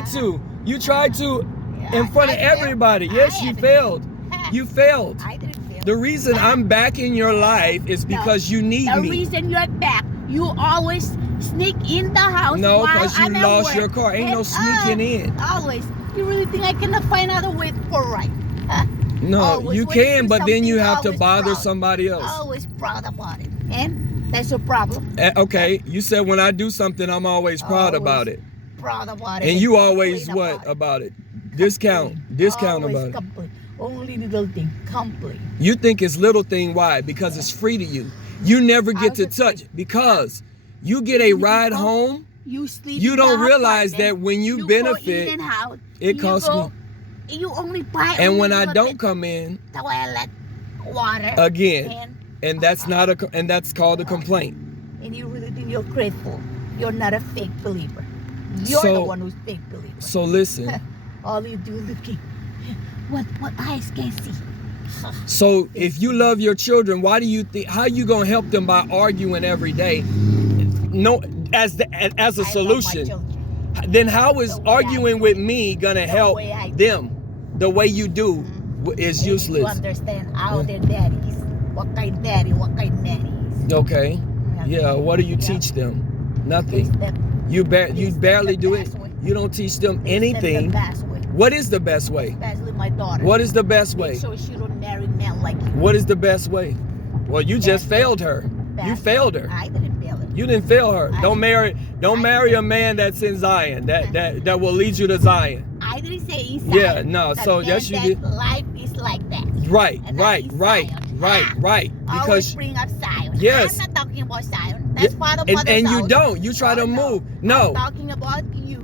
tried to. You tried to in front of everybody. Yes, you failed. You failed. I didn't fail. The reason I'm back in your life is because you need The me. reason you're back, you always sneak in the house. No, while because you I'm at lost work. your car. Ain't no And, sneaking in. Always. You really think I cannot find other way for right? No, Always. you When you can, do but then you something, have to always bother proud. somebody else. Always proud about it. And that's your problem. Okay, you said when I do something, I'm always proud Always about it. Proud about it. And you always complain what about it? Discount Always about it. complain. Only little thing, complain. You think it's little thing, why? Because it's free to you. You never get to How's it touch because you get a ride home. You sleep. You in don't the realize apartment. that when you go benefit, in and out. it You costs go- me. You only buy. And only when I little don't bit. come in, Toilet, water. again, and that's not a, and that's called a complaint. And you really think you're grateful. You're not a fake believer. You're So- the one who's fake believer. So listen. All you do looking. What eyes can see. So if you love your children, why do you think? How you gonna help them by arguing every day? No, as a I love my solution. children. Then how is The way I arguing do with it. me gonna The help way I do them? The way you do is They need useless. to understand how their daddies. What kind daddy, what kind nannies. Okay. Yeah. What do you Yeah. teach them? They Nothing. step- You they step barely the do it. best way. You don't teach them They step anything. the best way. What is the best way? Especially my daughter. What is the best way? Make sure she don't marry men like you. What is the best way? Well, you just Best way. failed her. You Best failed way. her. I didn't fail her. You didn't fail her. I- Don't marry I- marry a man that's in Zion. That will lead you to Zion. I didn't say inside. Yeah, no, But so then yes you that did. Life is like that. Right, And right, that is right, Zion. right. Always Because bring up Zion. Yes. I'm not talking about Zion. That's Father, and, Mother's and you house. don't. You try to Oh, move. I'm No, talking about you.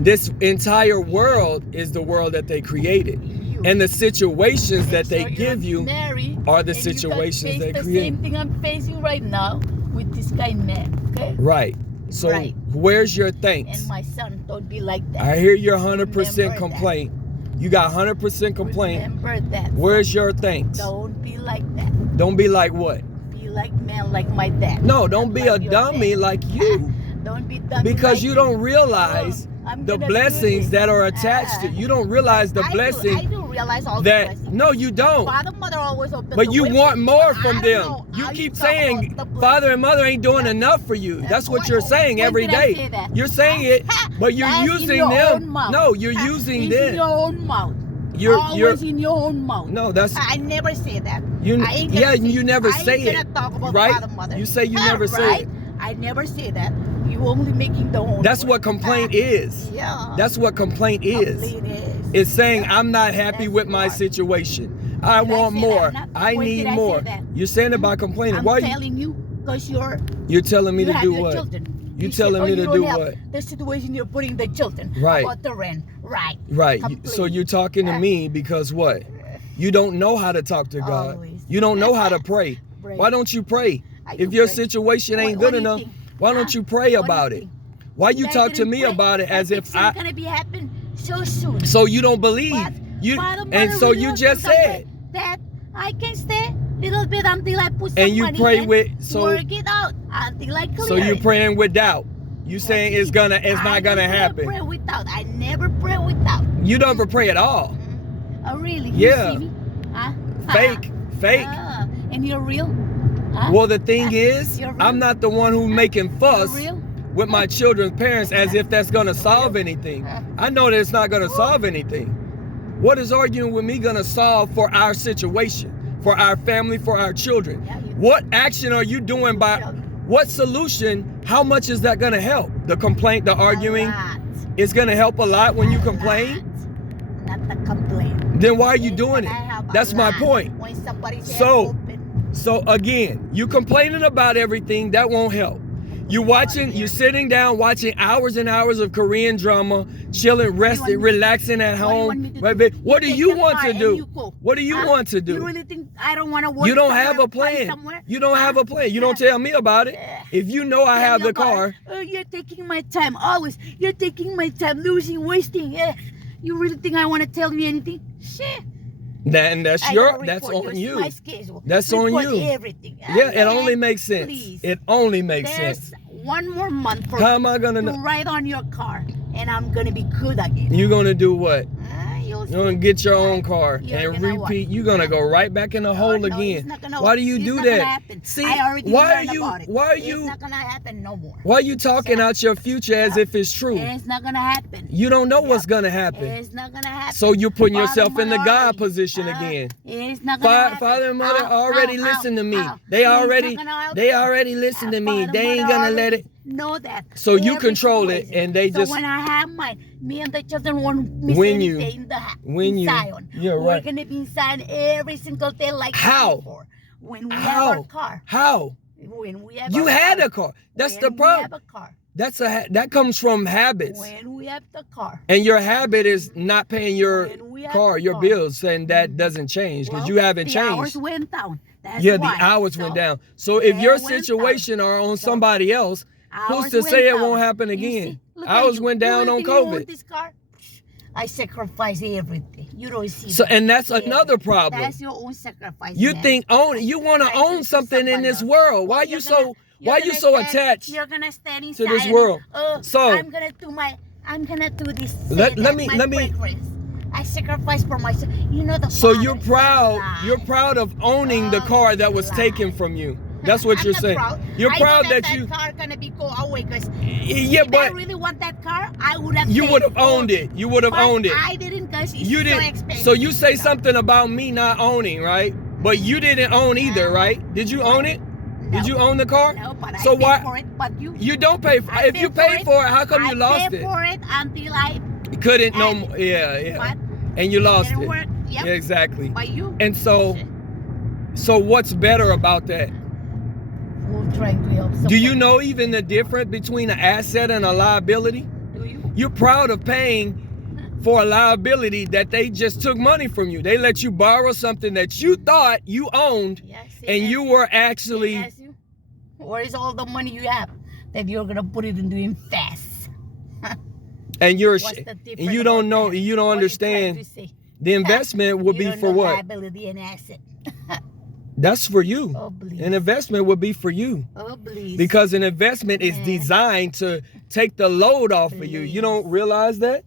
this entire world is the world that they created. You. And the situations Make that they sure give you're you married, are the and you can situations face they the create. same thing I'm facing right now with this kind man. Okay. Right. So Right. where's your And thanks? my son, don't be like that. I hear your 100% Remember that. complaint. You got 100% complaint. Remember that. Where's your thanks? Don't be like that. Don't be like what? Be like man like my dad. No, don't Not be like a your dummy dad. like you. Don't be dummy Because like you don't realize I'm the gonna do blessings this. that are attached to you. Don't realize the I blessing do realize all the that blessings. no you don't. Father, mother always open But the you way want for me, more but from I don't them. know You how keep talk saying about the father and mother ain't doing enough for you. That's what you're saying When every did I day. say that? You're saying it, but you're That's in using your own them. mouth. No, you're using It's in them. your own mouth. You're Always in your own mouth. no, that's I never say that. you. I ain't gonna Yeah, say- you never I say ain't it, gonna talk about right? father, mother. You say you never say right? it. I never say that. You only making the own. That's word. what complaint is. Yeah. That's what complaint is. Complaint is. It's saying I'm not happy That's with my what. situation. I Did I want say more. that? Not- I when need did I say more. that? You're saying it by complaining. I'm Why telling you because you're telling me you to have do your what? children. You said, telling me you to don't do help what? The situation you're putting the children. Right. About the rent. Right. Right. So Complain. you're talking to me because what? You don't know how to talk to God. Always. You don't know how to pray. Pray. Why don't you pray? I If do your pray. situation ain't What good do you enough, think? why don't you pray What do you about it? think? Why you guys talk to didn't me pray? about it as That if it's I gonna be happen so soon. so you don't believe. But You Father, and mother, so really you wants just to pray said that I can stay little bit until I put some and you money pray in, with so work it out until I clear so you're it. praying with doubt. You saying it's not gonna I happen. Pray without. I never pray without. You don't ever pray at all. Oh really? Yeah. You see me? Huh? Fake. Fake. Ah, and you're real? Huh? Well, the thing is, You're real? I'm not the one who's making You're fuss real? with my children's parents as if that's gonna solve anything. I know that it's not gonna solve anything. What is arguing with me gonna solve for our situation, for our family, for our children? Yeah, you- What action are you doing by what solution? How much is that gonna help? The complaint, the arguing, A lot. it's gonna help a lot when you A complain? lot. Not the complaint. Then why are you doing it? I have a That's my lot. point. When somebody says So- open, So again, you complaining about everything, that won't help. You're sitting down watching hours and hours of Korean drama, chilling, resting, relaxing at what do you want home. me to Right, do? babe? What do take you the want car to and do? you go. What do you Huh? want to do? You really think I don't want to work? You don't have somewhere, a play plan. somewhere? You don't have Huh? a plan. You don't tell me about it. If you know I Tell have me the about car, it. Oh, you're taking my time. Always. You're taking my time. Losing, wasting. You really think I want to tell me anything? Shit. then that's I your don't that's report on your- you. My schedule. That's on Report you. Everything. Yeah, it only makes sense. Please. It only makes There's sense. one more month for How am I gonna to know? ride on your car and I'm gonna be good again. You're gonna do what? You'll You're gonna get your own car You're and gonna repeat. what? You're gonna go right back in the hole No, it's again. not gonna- Why do you it's do not gonna that? happen. See, I already why are learned you? about it. Why are It's you? not gonna happen no more. Why are you talking out your future as if it's true? It's not gonna happen. You don't know what's gonna happen. It's not gonna happen. So you're putting Father, yourself in the mother God already- position again. It's not gonna happen. Father and mother How? already How? listen to me. How? They It's not already gonna happen. they already listen to me. Father, They ain't mother gonna let already it. know that. So you Every control it, situation. and they so just when I have mine, me and the children won't miss When you- any day in the when in you- Zion. you're We're right. gonna be in Zion every single day like How? before. When we have How? our car. How? When we have You our had car. a car. That's When the We problem. have a car. That comes from habits. When we have the car. And your habit is not paying your When we have car, the your car. bills, and that doesn't change because Well, you haven't the changed. hours went down. That's Yeah, why. the hours So, went down. So if yeah, your it went down. situation are on So, somebody else, who's hours to went say it down. won't happen You again? see? Look Ours at you. went You down really on think you own COVID. this car? I sacrifice everything. You don't see So, that. and that's Yeah. another problem. That's your own sacrifice. You man. think you want to Trying to own do something in somebody this else. world. Why Well, you you're so gonna- why you're you gonna so stand- attached? You're gonna stand to inside this and, world? So So- I'm gonna do this. Let say that, me- my let me- preference. I sacrifice for myself. You know the. So Father you're is proud. alive. You're proud of owning the Oh, car that was lie. taken from you. That's what I'm you're not saying. Proud. You're I proud know that that you. car gonna be go away because Yeah, if I but really want that car, I would have. you paid would have for owned it. You would have But owned it. I didn't because it's You so didn't. expensive. So you say So, something about me not owning, right? But you didn't own either, right? Did you own it? No, Did you own the car? No, but So I paid why- for it. But you. You don't pay for I if you paid for it. How come you lost I paid it? for it until I. Couldn't no and- more. Yeah. But And you lost didn't it. work. Yep. Yeah, exactly. But you. And so what's better about that? We're trying to help. Do you someone. know even the difference between an asset and a liability? Do you? You're proud of paying for a liability that they just took money from you. They let you borrow something that you thought you owned, Yes. and you were actually. Yes, you. Where is all the money you have that you're gonna put it into invest? And you're What's the and difference you don't about know, that? you don't What are you trying understand. to say? The investment would You be don't for know what? liability and asset. That's for you. Oh, please. An investment would be for you. Oh, please. Because an investment is Man. designed to take the load off of you. You don't realize that?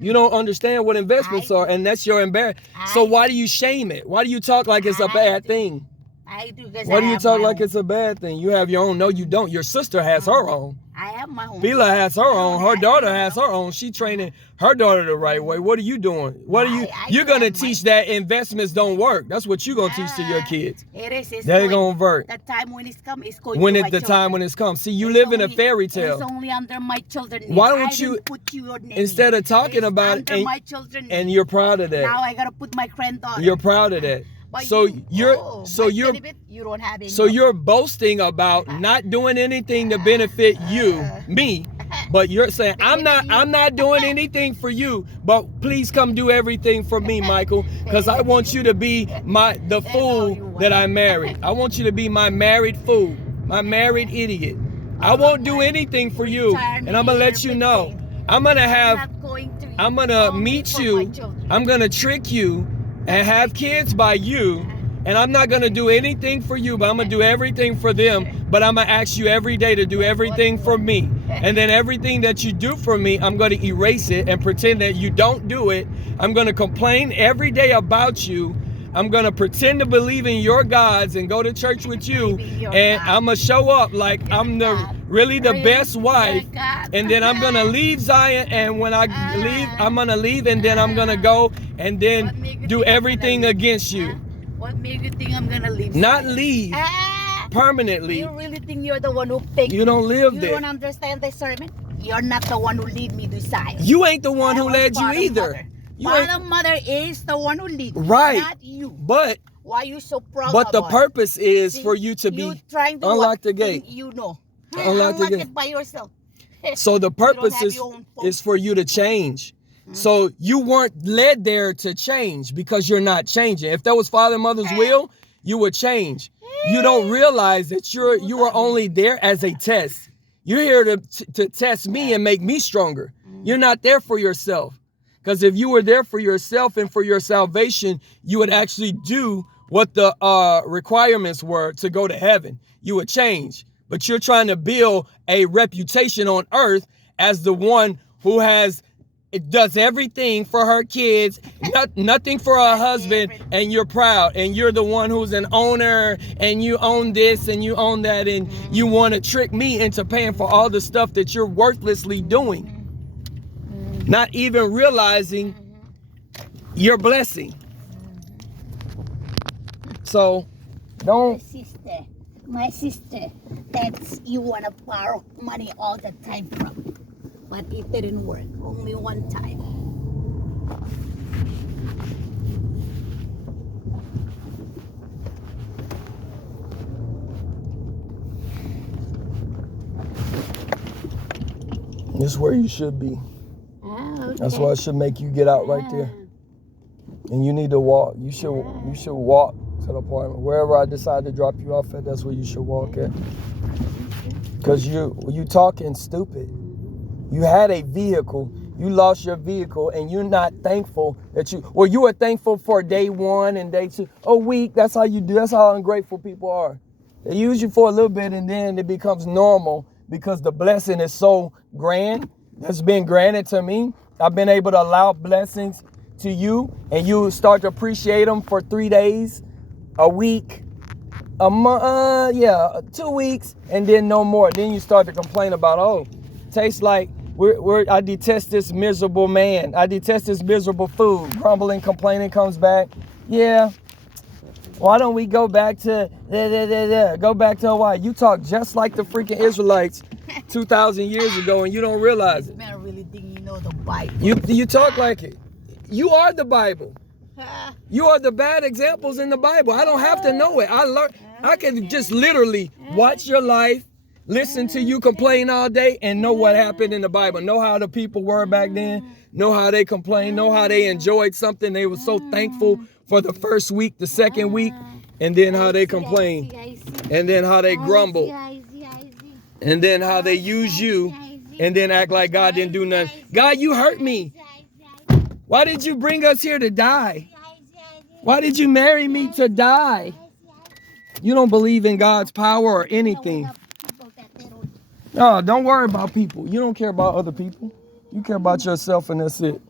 You don't understand what investments I are, do. and that's your embarrassment. So I why do you shame it? Why do you talk like it's a I bad do. thing? I do because Why I do you have talk my like own. it's a bad thing? You have your own. No, you don't. Your sister has her own. I have my own. Bila has her own. Her I daughter know. has her own. She training her daughter the right way. What are you doing? What are you? I You're do gonna have teach that investments don't work. That's what you're gonna teach to your Ah, kids. It is. It's They're going. gonna work The time when it's come, it's going. when to it's my the time children. when it's come. See, you It's live in a only- fairy It's tale. only under my children. name. Why don't I you- didn't put your name Instead of talking It's about it, under my children. and you're proud of now that. I gotta put my granddaughter. You're proud of that. But So you, you're oh, so my you're benefit, you don't have any. so you're boasting about not doing anything to benefit you, me, but you're saying I'm not doing anything for you, but please come do everything for me, Michael, because I want you to be the fool that I married. I want you to be my married fool, my married idiot. I won't do anything for you, and I'm gonna let you know. I'm gonna I'm gonna meet you. I'm gonna trick you and have kids by you, and I'm not gonna do anything for you, but I'm gonna do everything for them. But I'm gonna ask you every day to do everything for me, and then everything that you do for me, I'm gonna erase it and pretend that you don't do it. I'm gonna complain every day about you. I'm gonna pretend to believe in your gods and go to church with you, and I'm gonna show up like I'm really the best wife. And then I'm gonna leave Zion, and when I leave, I'm gonna leave, and then I'm gonna go and then do everything against you. What made you think I'm gonna leave? Not Zion? leave permanently. You really think you're the one who picked You don't live You there. don't understand the sermon? You're not the one who lead me to Zion. You ain't the one That who was led you Father, either. Mother. You ain't- Father, mother is the one who lead me, Right. not you. But Why you so proud the about it? purpose is See, for you to you be trying to unlock what the gate. thing You know. Unlock the gate. it by yourself. So the purpose have is your own phone. is for you to change. So you weren't led there to change because you're not changing. If that was Father and Mother's will, you would change. You don't realize that you are only there as a test. You're here to test me and make me stronger. You're not there for yourself. Because if you were there for yourself and for your salvation, you would actually do what the requirements were to go to heaven. You would change. But you're trying to build a reputation on earth as the one who does everything for her kids, nothing for her husband, and you're proud, and you're the one who's an owner, and you own this and you own that, and you want to trick me into paying for all the stuff that you're worthlessly doing, not even realizing your blessing. So don't. My sister, that's you want to borrow money all the time from. But it didn't work. Only one time. This is where you should be. Okay. That's why it should make you get out right there. And you need to walk. You should walk to the apartment. Wherever I decide to drop you off at, that's where you should walk at. Because you talking stupid. You had a vehicle, you lost your vehicle, and you're not thankful that you were thankful for day 1 and day 2, a week. That's how you do. That's how ungrateful people are. They use you for a little bit, and then it becomes normal because the blessing is so grand. That's been granted to me. I've been able to allow blessings to you, and you start to appreciate them for 3 days, a week, a month, 2 weeks, and then no more. Then you start to complain about, oh, tastes like I detest this miserable man. I detest this miserable food. Grumbling, complaining comes back. Yeah. Why don't we go back to go back to Hawaii? You talk just like the freaking Israelites 2,000 years ago, and you don't realize it. Man, I really think you know the Bible. You talk like it. You are the Bible. You are the bad examples in the Bible. I don't have to know it. I can just literally watch your life, listen to you complain all day, and know what happened in the Bible. Know how the people were back then. Know how they complained. Know how they enjoyed something. They were so thankful for the first week, the second week, and then how they complained, and then how they grumbled, and then how they use you, and then act like God didn't do nothing. God, you hurt me. Why did you bring us here to die? Why did you marry me to die? You don't believe in God's power or anything. No, don't worry about people. You don't care about other people. You care about yourself, and that's it.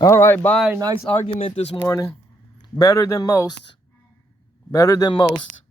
All right, bye. Nice argument this morning. Better than most. Better than most.